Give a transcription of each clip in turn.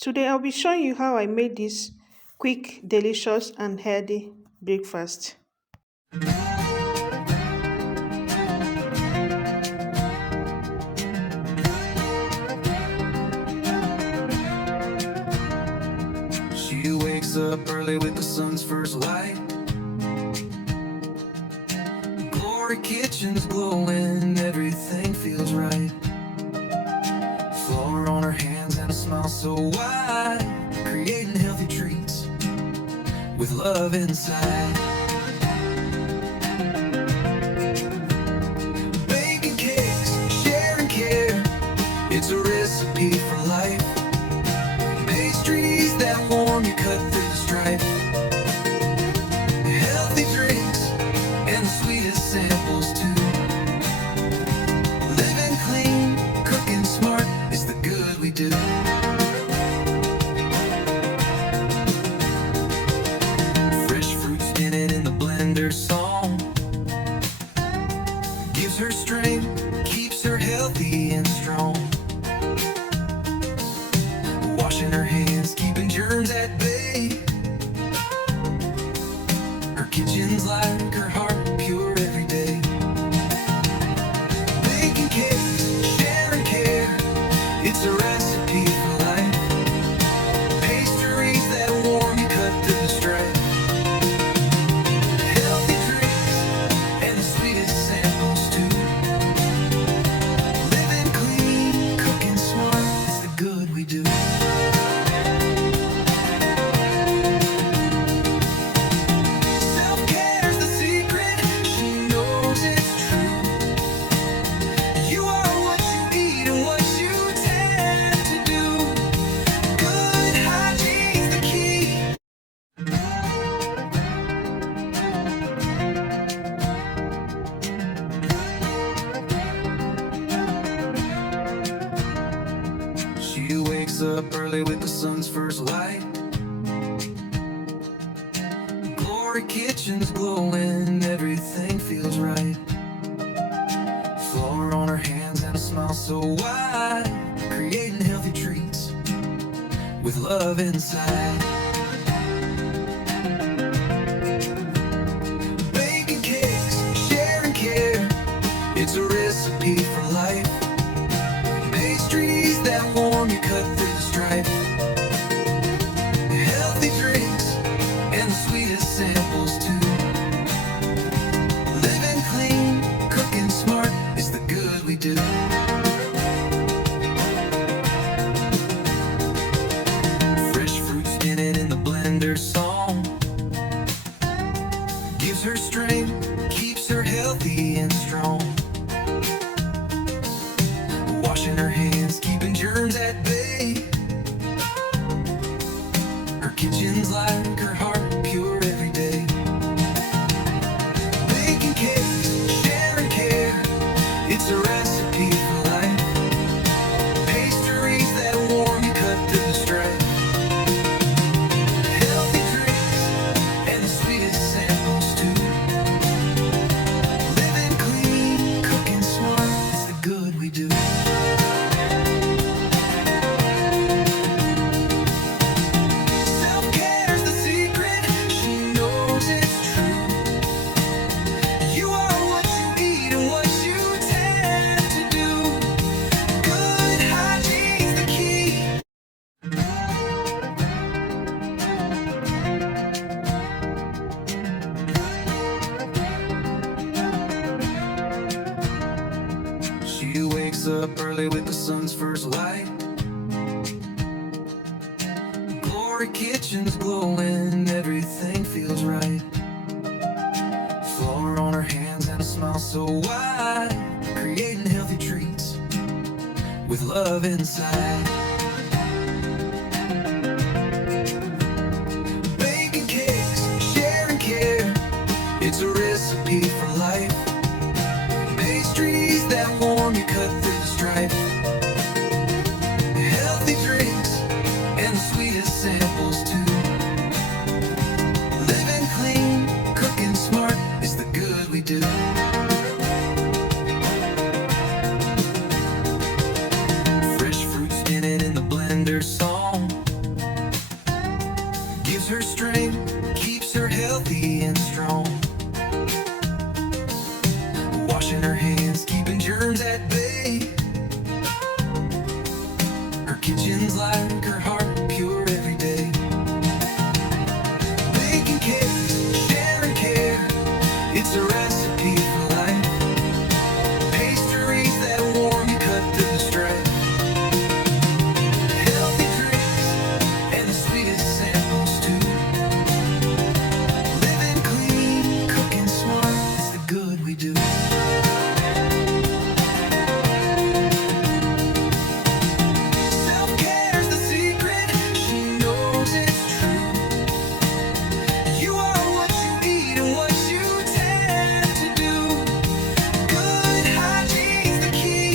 Today I'll be showing you how I made this quick, delicious and healthy breakfast. She wakes up early with the sun's first light. Glory Kitchen's glowing, everything feels right. Flour on her hands and a smile so wide, creating healthy treats with love inside. Baking cakes, sharing care, it's a recipe for life. Pastries that warm you cut through the strife. Healthy drinks and the sweetest samples too. Living clean, cooking smart, it's the good we do. Fresh fruit spinning in the blender song gives her strength, keeps her healthy and strong. Washing her hands, keeping germs at bay. Her kitchen's like her heart, pure every day. Baking cakes, sharing care, it's a recipe for life. Pastries that warm you cut through the strife. Healthy drinks and the sweetest samples too. Living clean, cooking smart, it's the good we do. Self-care's the secret, she knows it's true. You are what you eat and what you tend to do. Good hygiene's the key. She wakes up early with the sun's first light. Glory Kitchen's glowing, everything feels right. Flour on her hands and a smile so wide, creating healthy treats with love inside. Baking cakes, sharing care, it's a recipe for life. Pastries that warm you cut through the strife. Healthy drinks and the sweetest samples too. Living clean, cooking smart, it's the good we do. Fresh fruit spinning in the blender song gives her strength, keeps her healthy and strong. Washing her hands, keeping germs at bay. Her kitchen's like her heart, pure every day. Baking cakes, sharing care, it's a recipe for life. Pastries that warm you cut through the strife. Healthy drinks and the sweetest samples too. Living clean, cooking smart, it's the good we do. Self-care's the secret, she knows it's true. You are what you eat and what you tend to do. Good hygiene's the key. She wakes up early with the sun's first light. Glory Kitchen's glowing, everything feels right. Flour on her hands and a smile so wide, creating healthy treats with love inside. Baking cakes, sharing care, it's a recipe for life. Pastries that warm you cut through the strife. Healthy drinks and the sweetest samples too. Living clean, cooking smart, it's the good we do. Fresh fruit spinning in the blender song gives her strength, keeps her healthy and strong. Washing her hands, keeping germs at bay. Her kitchen's like her heart, pure every day. Baking cakes, sharing care, it's a recipe for life. Pastries that warm you cut through the strife. Healthy drinks and the sweetest samples too. Living clean, cooking smart, it's the good we do. Self-care's the secret, she knows it's true. You are what you eat and what you tend to do. Good hygiene's the key.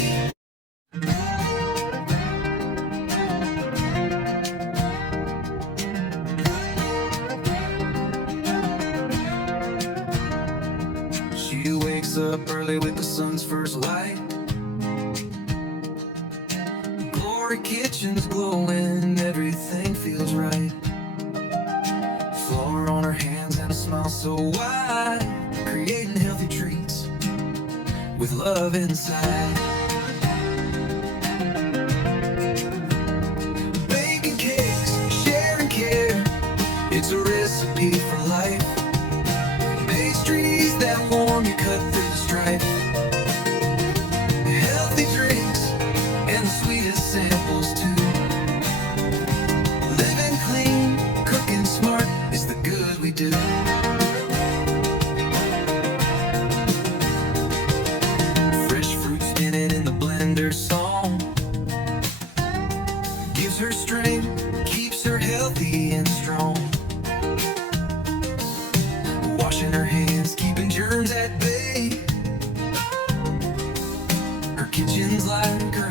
She wakes up early with the sun's first light. Glory Kitchen's glowing, everything feels right. Flour on her hands and a smile so wide, creating healthy treats with love inside. Baking cakes, sharing care, it's a recipe for life. Pastries that warm you cut through the strife. Healthy drinks and the sweetest samples too. Living clean, cooking smart, is the good we do. Fresh fruit spinning in the blender song gives her strength, keeps her healthy and strong. Washing her hands, keeping germs at bay. Her kitchen's like her